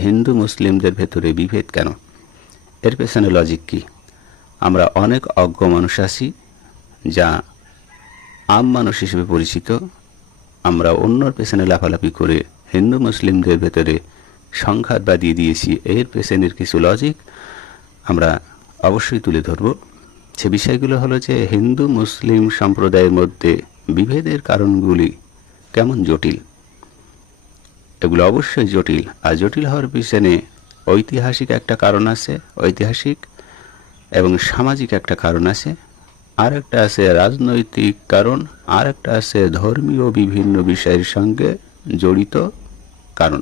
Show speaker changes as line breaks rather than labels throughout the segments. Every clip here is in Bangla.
হিন্দু মুসলিমদের ভেতরে বিভেদ কেন? এর পেছনে লজিক কি? আমরা অনেক অজ্ঞ মানুষ আছি, যা আম মানুষ হিসেবে পরিচিত। আমরা অন্যর পেছনে লাফালাফি করে হিন্দু মুসলিমদের ভেতরে সংঘাত বাদিয়ে দিয়েছি। এর পেছনের কিছু লজিক আমরা অবশ্যই তুলে ধরব। সে বিষয়গুলো হলো যে হিন্দু মুসলিম সম্প্রদায়ের মধ্যে বিভেদের কারণগুলি কেমন জটিল? এগুলো অবশ্যই জটিল। আর জটিল হওয়ার পিছনে ঐতিহাসিক একটা কারণ আছে, ঐতিহাসিক এবং সামাজিক একটা কারণ আছে। আর একটা আছে রাজনৈতিক কারণ আর একটা আছে ধর্মীয় বিভিন্ন বিষয়ের সঙ্গে জড়িত কারণ।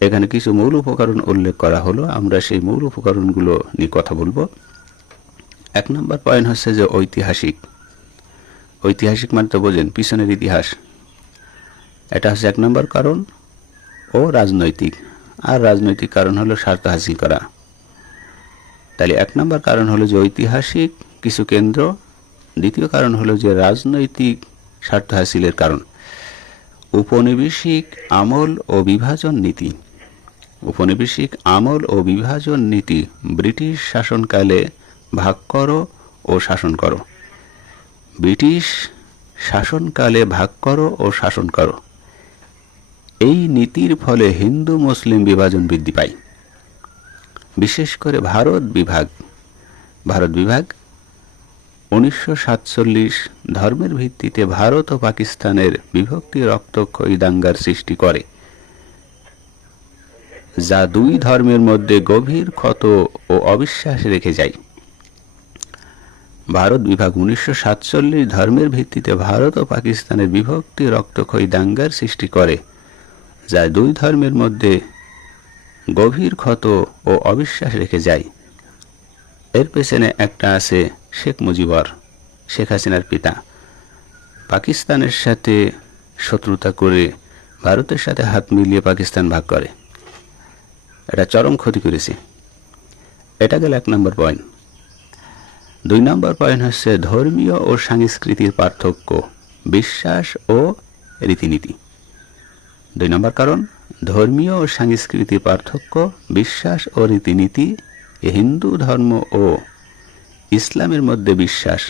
এখানে কিছু মূল উপকরণ উল্লেখ করা হলো, আমরা সেই মূল উপকরণগুলো নিয়ে কথা বলব। এক নম্বর পয়েন্ট হচ্ছে যে ঐতিহাসিক। ঐতিহাসিক মানে তো বোঝেন, পিছনের ইতিহাস। এটা হচ্ছে এক নম্বর কারণ ও রাজনৈতিক। আর রাজনৈতিক কারণ হলো স্বার্থ হাসিল করা। তাহলে এক নম্বর কারণ হলো যে ঐতিহাসিক কিছু কেন্দ্র, দ্বিতীয় কারণ হলো যে রাজনৈতিক স্বার্থ হাসিলের কারণ। উপনিবেশিক আমল ও বিভাজন নীতি। উপনিবেশিক আমল ও বিভাজন নীতি ব্রিটিশ শাসনকালে ভাগ করো ও শাসন করো। ব্রিটিশ শাসনকালে ভাগ করো ও শাসন করো। এই নীতির ফলে হিন্দু মুসলিম বিভাজন বৃদ্ধি পায়। বিশেষ করে ভারত বিভাগ। ভারত বিভাগ উনিশশো সাতচল্লিশ ধর্মের ভিত্তিতে ভারত ও পাকিস্তানের বিভক্তি রক্তক্ষয়ী দাঙ্গার সৃষ্টি করে। যা দুই ধর্মের মধ্যে গভীর ক্ষত ও অবিশ্বাস রেখে যায়। ভারত বিভাগ উনিশশো সাতচল্লিশ ধর্মের ভিত্তিতে ভারত ও পাকিস্তানের বিভক্তি রক্তক্ষয়ী দাঙ্গার সৃষ্টি করে। যা দুই ধর্মের মধ্যে গভীর ক্ষত ও অবিশ্বাস রেখে যায় এর পেছনে একটা আছে শেখ মুজিবর, শেখ হাসিনার পিতা। পাকিস্তানের সাথে শত্রুতা করে ভারতের সাথে হাত মিলিয়ে পাকিস্তান ভাগ করে। এটা চরম ক্ষতি করেছে। এটা গেল এক নম্বর পয়েন্ট দুই নম্বর পয়েন্ট হচ্ছে ধর্মীয় ও সাংস্কৃতির পার্থক্য, বিশ্বাস ও রীতিনীতি। দুই নম্বর কারণ, ধর্মীয় ও সাংস্কৃতিক পার্থক্য, বিশ্বাস ও রীতিনীতি হিন্দু ধর্ম ও ইসলামের মধ্যে বিশ্বাস।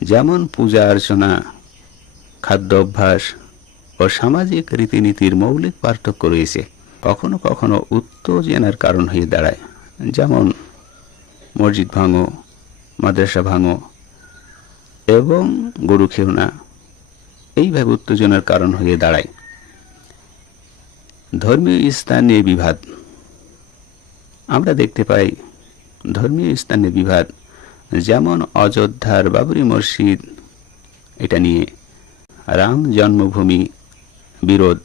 যেমন পূজা অর্চনা, খাদ্য অভ্যাস ও সামাজিক রীতিনীতির মৌলিক পার্থক্য রয়েছে, কখনো কখনো উত্তেজনার কারণ হয়ে দাঁড়ায়। যেমন মসজিদ ভাঙো, মাদ্রাসা ভাঙো এবং গরু খেও না, এইভাবে উত্তেজনার কারণ হয়ে দাঁড়ায়। ধর্মীয় স্থানে বিভাদ আমরা দেখতে পাই, ধর্মীয় স্থানে বিভাদ যেমন অযোধ্যার বাবরি মসজিদ, এটা নিয়ে রাম জন্মভূমি, বিরোধ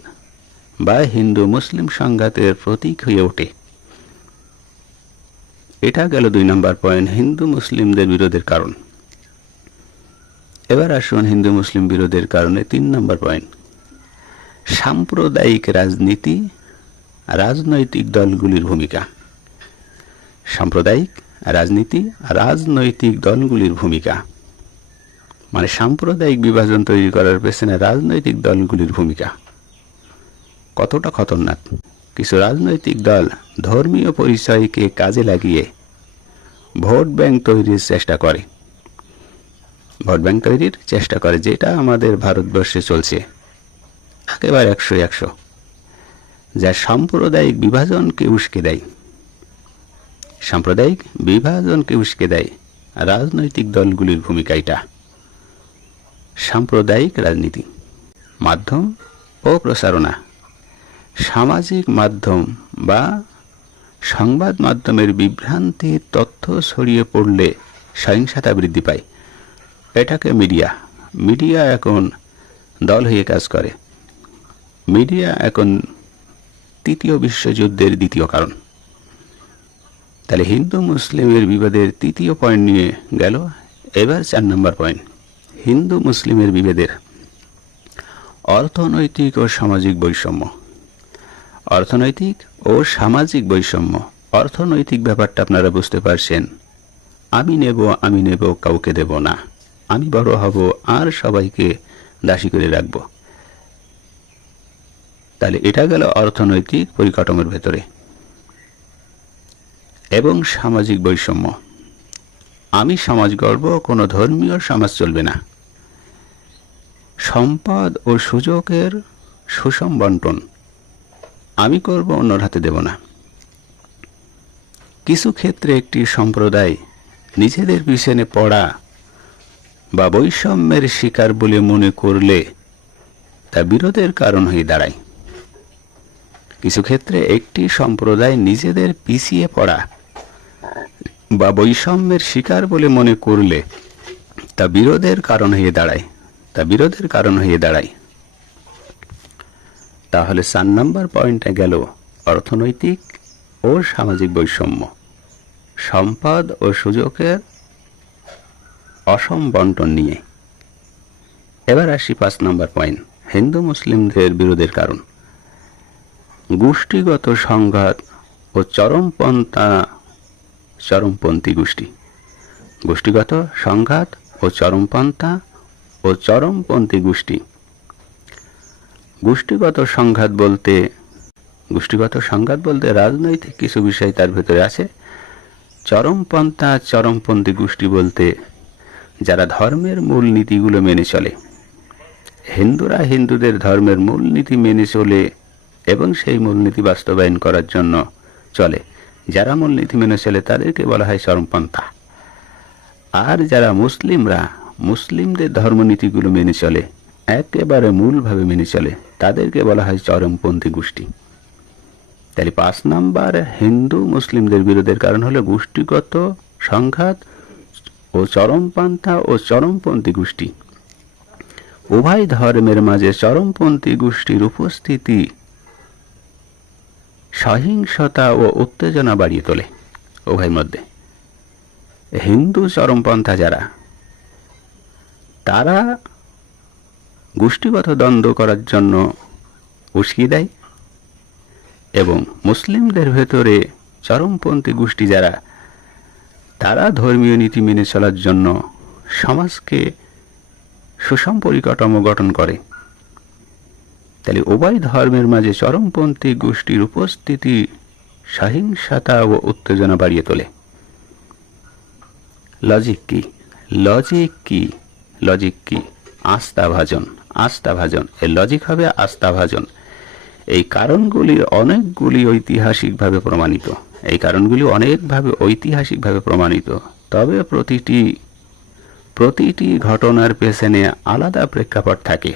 বা হিন্দু মুসলিম সংঘাতের প্রতীক হয়ে ওঠে। এটা গেল দুই নম্বর পয়েন্ট, হিন্দু মুসলিমদের বিরোধের কারণ। এবার আসুন হিন্দু মুসলিম বিরোধের কারণে তিন নম্বর পয়েন্ট। সাম্প্রদায়িক রাজনীতি রাজনৈতিক দলগুলির ভূমিকা। সাম্প্রদায়িক রাজনীতি রাজনৈতিক দলগুলির ভূমিকা। মানে সাম্প্রদায়িক বিভাজন তৈরি করার পেছনে রাজনৈতিক দলগুলির ভূমিকা। কতটা খতরনাক। কিছু রাজনৈতিক দল ধর্মীয় পরিচয়কে কাজে লাগিয়ে ভোট ব্যাংক তৈরির চেষ্টা করে। ভোট ব্যাংক তৈরির চেষ্টা করে, যেটা আমাদের ভারতবর্ষে চলছে। একেবারে একশো একশো। যা সাম্প্রদায়িক বিভাজনকে উস্কে দেয়। সাম্প্রদায়িক বিভাজনকে উস্কে দেয় রাজনৈতিক দলগুলির ভূমিকা এটা। সাম্প্রদায়িক রাজনীতি, মাধ্যম ও প্রসারণা সামাজিক মাধ্যম বা সংবাদ মাধ্যমের বিভ্রান্তির তথ্য ছড়িয়ে পড়লে সহিংসতা বৃদ্ধি পায়। এটাকে মিডিয়া মিডিয়া এখন দল হয়ে কাজ করে। মিডিয়া এখন তৃতীয় বিশ্বযুদ্ধের দ্বিতীয় কারণ। তাহলে হিন্দু মুসলিমের বিবাদের তৃতীয় পয়েন্ট নিয়ে গেল, এবার চার নম্বর পয়েন্ট হিন্দু মুসলিমের বিভেদের অর্থনৈতিক ও সামাজিক বৈষম্য। অর্থনৈতিক ও সামাজিক বৈষম্য, অর্থনৈতিক ব্যাপারটা আপনারা বুঝতে পারছেন। আমি নেব আমি নেব, কাউকে দেব না। আমি বড় হব, আর সবাইকে দাসী করে রাখব। তাহলে এটা গেল অর্থনৈতিক পরিকাঠামোর ভেতরে। এবং সামাজিক বৈষম্য। আমি সমাজ গর্ব, কোনো ধর্মীয় সমাজ চলবে না। সম্পদ ও সুযোগের সুষম বন্টন আমি করব, অন্যর হাতে দেব না। কিছু ক্ষেত্রে একটি সম্প্রদায় নিজেদের পিছনে পড়া বা বৈষম্যের শিকার বলে মনে করলে তা বিরোধের কারণ হয়ে দাঁড়ায়। কিছু ক্ষেত্রে একটি সম্প্রদায় নিজেদের পিছিয়ে পড়া বা বৈষম্যের শিকার বলে মনে করলে তা বিরোধের কারণ হয়ে দাঁড়ায়, তা বিরোধের কারণ হয়ে দাঁড়ায়। তাহলে চার নম্বর পয়েন্টে গেল অর্থনৈতিক ও সামাজিক বৈষম্য। সম্পদ ও সুযোগের অসম বন্টন নিয়ে। এবার আসি পাঁচ নম্বর পয়েন্ট, হিন্দু মুসলিমদের বিরোধের কারণ। গোষ্ঠীগত সংঘাত ও চরমপন্থা, চরমপন্থী গোষ্ঠী। গোষ্ঠীগত সংঘাত ও চরমপন্থা ও চরমপন্থী গোষ্ঠী। গোষ্ঠীগত সংঘাত বলতে, গোষ্ঠীগত সংঘাত বলতে রাজনৈতিক কিছু বিষয় তার ভেতরে আছে। চরমপন্থা, চরমপন্থী গোষ্ঠী বলতে যারা ধর্মের মূল নীতিগুলো মেনে চলে। হিন্দুরা হিন্দুদের ধর্মের মূলনীতি মেনে চলে এবং সেই মূলনীতি বাস্তবায়ন করার জন্য চলে। যারা মূলনীতি মেনে চলে, তাদেরকে বলা হয় চরমপন্থা আর যারা মুসলিমরা, মুসলিমদের ধর্মনীতিগুলো মেনে চলে, একেবারে মূলভাবে মেনে চলে, তাদেরকে বলা হয় চরমপন্থী গোষ্ঠী। তাহলে পাঁচ নাম্বার, হিন্দু মুসলিমদের বিরোধের কারণ হলো গোষ্ঠীগত সংঘাত ও চরমপন্থা ও চরমপন্থী গোষ্ঠী। উভয় ধর্মের মাঝে চরমপন্থী গোষ্ঠীর উপস্থিতি সহিংসতা ও উত্তেজনা বাড়িয়ে তোলে উভয়ের মধ্যে। হিন্দু চরমপন্থা যারা, তারা গোষ্ঠীগত দ্বন্দ্ব করার জন্য উস্কি দেয় এবং মুসলিমদের ভেতরে চরমপন্থী গোষ্ঠী যারা, তারা ধর্মীয় নীতি মেনে চলার জন্য সমাজকে সুষম পরিকাঠামো গঠন করে। তাহলে উভয় ধর্মের মাঝে চরমপন্থী গোষ্ঠীর উপস্থিতি সহিংসতা ও উত্তেজনা বাড়িয়ে তোলে। লজিক কি? লজিক কি? লজিক কি? আস্থাভাজন আস্থাভাজন। এর লজিক হবে আস্থাভাজন। এই কারণগুলির অনেকগুলি ঐতিহাসিকভাবে প্রমাণিত। এই কারণগুলি অনেকভাবে ঐতিহাসিকভাবে প্রমাণিত। তবে প্রতিটি প্রতিটি ঘটনার পেছনে আলাদা প্রেক্ষাপট থাকে।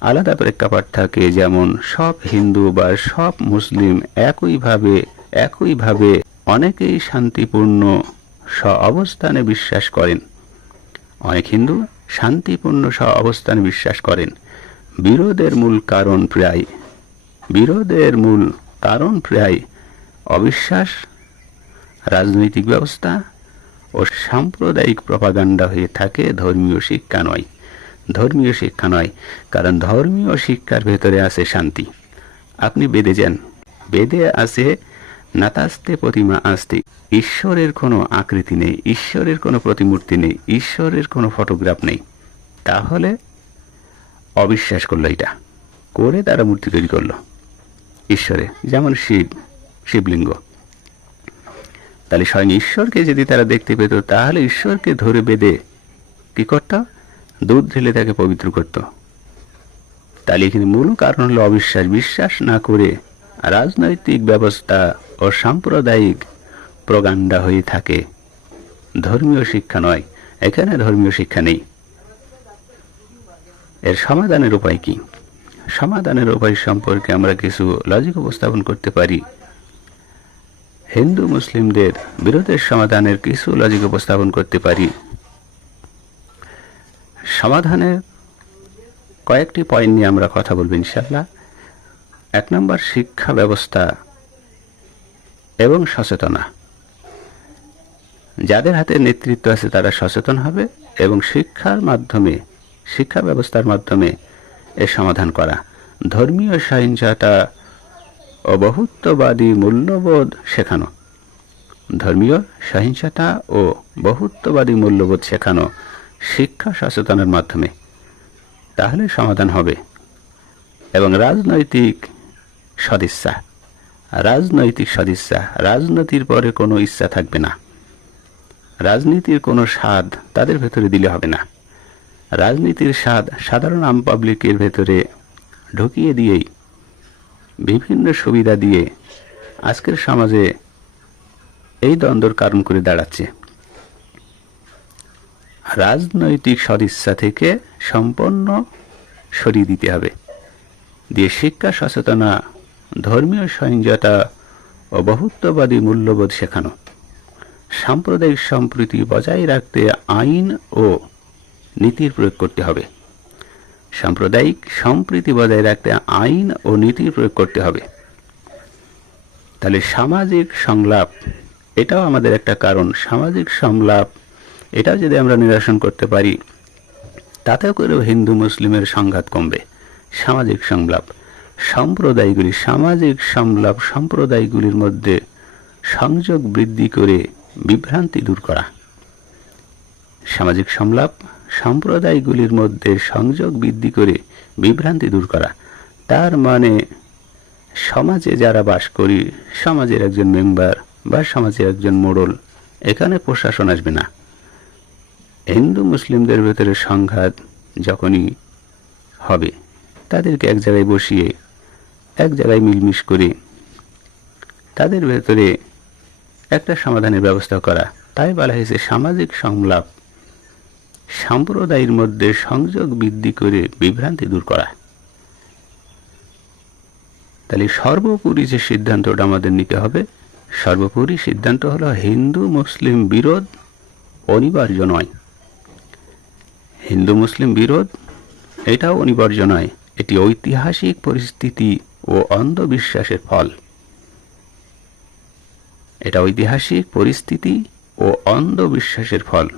আলাদা প্রেক্ষাপট থাকে, যেমন সব হিন্দু বা সব মুসলিম একইভাবে একইভাবে অনেকেই শান্তিপূর্ণ স্ব অবস্থানে বিশ্বাস করেন। অনেক হিন্দু শান্তিপূর্ণ স্ব অবস্থানে বিশ্বাস করেন। বিরোধের মূল কারণ প্রায়, বিরোধের মূল কারণ প্রায় অবিশ্বাস, রাজনৈতিক ব্যবস্থা ও সাম্প্রদায়িক প্রপাগান্ডা হয়ে থাকে ধর্মীয় শিক্ষা নয়। ধর্মীয় শিক্ষা নয়, কারণ ধর্মীয় শিক্ষার ভেতরে আছে শান্তি। আপনি বেদে যান। বেদে আছে, নাতাস্তে প্রতিমা আস্তে। ঈশ্বরের কোনো আকৃতি নেই, ঈশ্বরের কোনো প্রতিমূর্তি নেই, ঈশ্বরের কোনো ফটোগ্রাফ নেই। তাহলে অবিশ্বাস করল এটা। করে তারা মূর্তি তৈরি করল। ঈশ্বরে, যেমন শিব, শিবলিঙ্গ। তাহলে স্বয়ং ঈশ্বরকে যদি তারা দেখতে পেত, তাহলে ঈশ্বরকে ধরে বেঁধে কি করত? দুধ ঢেলে তাকে পবিত্র করত। তাহলে এখানে মূল কারণ হলো অবিশ্বাস। বিশ্বাস না করে রাজনৈতিক ব্যবস্থা ও সাম্প্রদায়িক প্রগান্ডা হয়ে থাকে। ধর্মীয় শিক্ষা নয়, এখানে ধর্মীয় শিক্ষা নেই। এর সমাধানের উপায় কি? সমাধানের উপায় সম্পর্কে আমরা কিছু লজিক উপস্থাপন করতে পারি। হিন্দু মুসলিমদের বিরোধের সমাধানের কিছু লজিক উপস্থাপন করতে পারি। সমাধানের কয়েকটি পয়েন্ট নিয়ে আমরা কথা বলব ইনশাল্লাহ এক নম্বর, শিক্ষা ব্যবস্থা এবং সচেতনা। যাদের হাতে নেতৃত্ব আছে তারা সচেতন হবে এবং শিক্ষার মাধ্যমে, শিক্ষা ব্যবস্থার মাধ্যমে এর সমাধান করা। ধর্মীয় সহিংসতা ও বহুত্ববাদী মূল্যবোধ শেখানো। ধর্মীয় সহিংসতা ও বহুত্ববাদী মূল্যবোধ শেখানো শিক্ষা সচেতনের মাধ্যমে। তাহলে সমাধান হবে। এবং রাজনৈতিক সদিচ্ছা রাজনৈতিক সদিচ্ছা, রাজনীতির পরে কোনো ইচ্ছা থাকবে না। রাজনীতির কোনো স্বাদ তাদের ভেতরে দিলে হবে না। রাজনীতির স্বাদ সাধারণ আম পাবলিকের ভেতরে ঢুকিয়ে দিয়েই, বিভিন্ন সুবিধা দিয়ে আজকের সমাজে এই দ্বন্দ্বর কারণ করে দাঁড়াচ্ছে। রাজনৈতিক সদিচ্ছা থেকে সম্পন্ন সরিয়ে দিতে হবে। দিয়ে শিক্ষা সচেতনা, ধর্মীয় সহিংসতা ও বহুত্ববাদী মূল্যবোধ শেখানো। সাম্প্রদায়িক সম্প্রীতি বজায় রাখতে আইন ও নীতির প্রয়োগ করতে হবে। সাম্প্রদায়িক সম্প্রীতি বজায় রাখতে আইন ও নীতির প্রয়োগ করতে হবে। তাহলে সামাজিক সংলাপ, এটাও আমাদের একটা কারণ। সামাজিক সংলাপ এটাও যদি আমরা নিরসন করতে পারি, তাতেও করেও হিন্দু মুসলিমের সংঘাত কমবে। সামাজিক সংলাপ। সম্প্রদায়গুলি, সামাজিক সংলাপ সম্প্রদায়গুলির মধ্যে সংযোগ বৃদ্ধি করে বিভ্রান্তি দূর করা। সামাজিক সংলাপ সম্প্রদায়গুলির মধ্যে সংযোগ বৃদ্ধি করে বিভ্রান্তি দূর করা। তার মানে সমাজে যারা বাস করি, সমাজের একজন মেম্বার বা সমাজের একজন মোড়ল, এখানে প্রশাসন আসবে না। হিন্দু মুসলিমদের ভেতরে সংঘাত যখনই হবে, তাদেরকে এক জায়গায় বসিয়ে, এক জায়গায় মিলমিশ করে তাদের ভেতরে একটা সমাধানের ব্যবস্থা করা। তাই বলা হয়েছে সামাজিক সংলাপ, সম্প্রদায়ের মধ্যে সংযোগ বৃদ্ধি করে বিভ্রান্তি দূর করা। তাহলে সর্বোপরি যে সিদ্ধান্তটা আমাদের নিতে হবে, সর্বোপরি সিদ্ধান্ত হলো হিন্দু মুসলিম বিরোধ অনিবার্য নয়। হিন্দু মুসলিম বিরোধ, এটাও অনিবার্য নয় এটি ঐতিহাসিক পরিস্থিতি ও অন্ধবিশ্বাসের ফল। এটা ঐতিহাসিক পরিস্থিতি ও অন্ধবিশ্বাসের ফল।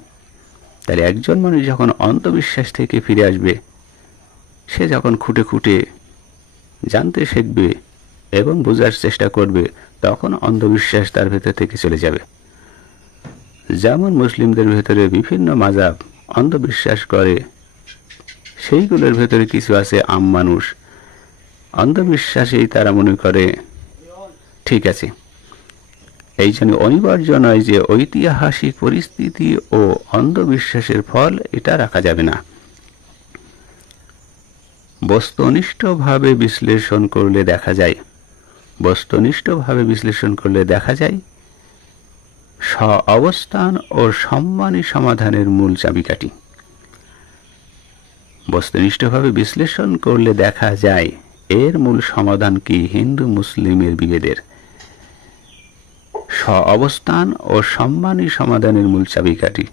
তাহলে একজন মানুষ যখন অন্ধবিশ্বাস থেকে ফিরে আসবে, সে যখন খুঁটে খুঁটে জানতে শিখবে এবং বোঝার চেষ্টা করবে, তখন অন্ধবিশ্বাস তার ভেতর থেকে চলে যাবে। যেমন মুসলিমদের ভেতরে বিভিন্ন মাজাব অন্ধবিশ্বাস করে। সেইগুলোর ভেতরে কিছু আছে আম মানুষ। অন্ধবিশ্বাসেই তারা মনে করে, ঠিক আছে। এই জন্য অনিবার্য নয় যে ঐতিহাসিক পরিস্থিতি ও অন্ধবিশ্বাসের ফল এটা রাখা যাবে না। বস্তুনিষ্ঠভাবে বিশ্লেষণ করলে দেখা যায়। বস্তুনিষ্ঠভাবে বিশ্লেষণ করলে দেখা যায় স্ব অবস্থান ও সম্মানী সমাধানের মূল চাবিকাঠি। বস্তুনিষ্ঠভাবে বিশ্লেষণ করলে দেখা যায়, এর মূল সমাধান কি হিন্দু মুসলিমের বিভেদের? স্ব অবস্থান ও সম্মানী সমাধানের মূল চাবিকাঠি।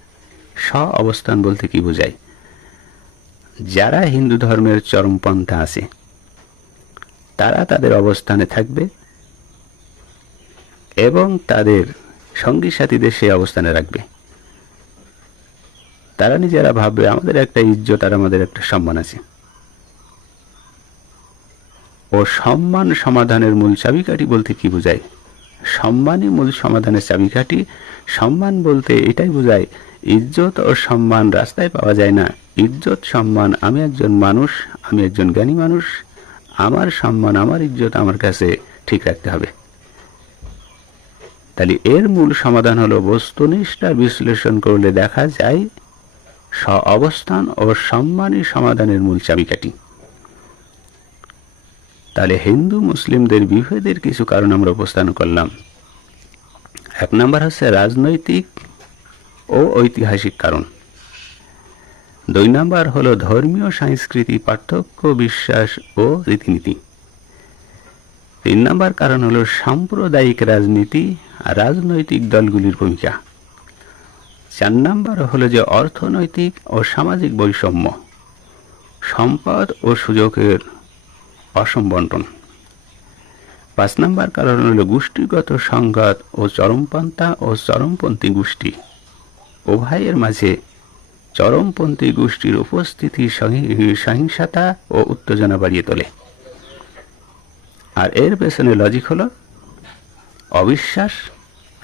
স্ব অবস্থান বলতে কি বোঝায়? যারা হিন্দু ধর্মের চরমপন্থা আছে, তারা তাদের অবস্থানে থাকবে এবং তাদের সঙ্গী সাথীদের সেই অবস্থানে রাখবে। তারা নিজেরা ভাববে, আমাদের একটা ইজ্জত আর আমাদের একটা সম্মান আছে। ও সম্মান সমাধানের মূল চাবিকাঠি বলতে কি বোঝায়? সম্মানই মূল সমাধানের চাবিকাঠি। সম্মান বলতে এটাই বোঝায়, ইজ্জত ও সম্মান রাস্তায় পাওয়া যায় না। ইজ্জত, সম্মান, আমি একজন মানুষ, আমি একজন জ্ঞানী মানুষ, আমার সম্মান, আমার ইজ্জত আমার কাছে ঠিক রাখতে হবে। তাহলে এর মূল সমাধান হলো বস্তুনিষ্ঠা বিশ্লেষণ করলে দেখা যায় স্ব অবস্থান ও সম্মানী সমাধানের মূল চাবিকাঠি। তাহলে হিন্দু মুসলিমদের বিভেদের কিছু কারণ আমরা উপস্থান করলাম। এক নম্বর হচ্ছে রাজনৈতিক ও ঐতিহাসিক কারণ। দুই নাম্বার হলো ধর্মীয় সংস্কৃতি, পার্থক্য, বিশ্বাস ও রীতিনীতি। তিন নাম্বার কারণ হলো সাম্প্রদায়িক রাজনীতি রাজনৈতিক দলগুলির ভূমিকা। চার নাম্বার হলো যে অর্থনৈতিক ও সামাজিক বৈষম্য, সম্পদ ও সুযোগের অসম বন্টন পাঁচ নম্বর কারণ হলো গোষ্ঠীগত সংঘাত ও চরমপন্থা ও চরমপন্থী গোষ্ঠী। উভয়ের মাঝে চরমপন্থী গোষ্ঠীর উপস্থিতি সহিংসতা ও উত্তেজনা বাড়িয়ে তোলে। আর এর পেছনে লজিক হল অবিশ্বাস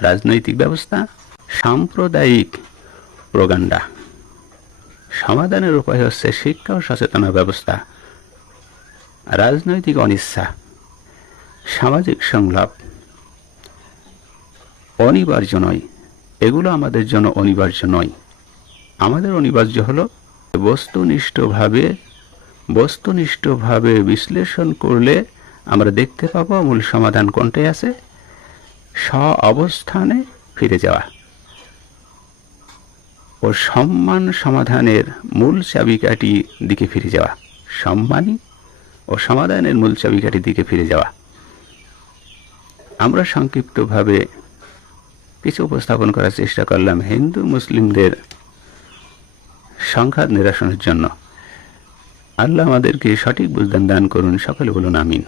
রাজনৈতিক ব্যবস্থা, সাম্প্রদায়িক প্রগান্ডা। সমাধানের উপায় হচ্ছে শিক্ষা ও সচেতনা ব্যবস্থা, রাজনৈতিক অনিচ্ছা, সামাজিক সংলাপ, অনিবার্য নয়। এগুলো আমাদের জন্য অনিবার্য নয়। আমাদের অনিবার্য হল বস্তুনিষ্ঠভাবে বস্তুনিষ্ঠভাবে বিশ্লেষণ করলে আমরা দেখতে পাবো মূল সমাধান কোনটায় আছে। স্ব অবস্থানে ফিরে যাওয়া। ও সম্মান সমাধানের মূল চাবিকাঠি দিকে ফিরে যাওয়া। সম্মানই ও সমাধানের মূল চাবিকাঠির দিকে ফিরে যাওয়া। আমরা সংক্ষিপ্তভাবে কিছু উপস্থাপন করার চেষ্টা করলাম হিন্দু মুসলিমদের সংঘাত নিরসনের জন্য। আল্লাহ আমাদেরকে সঠিক বুঝদান দান করুন, সকলে বলুন আমিন।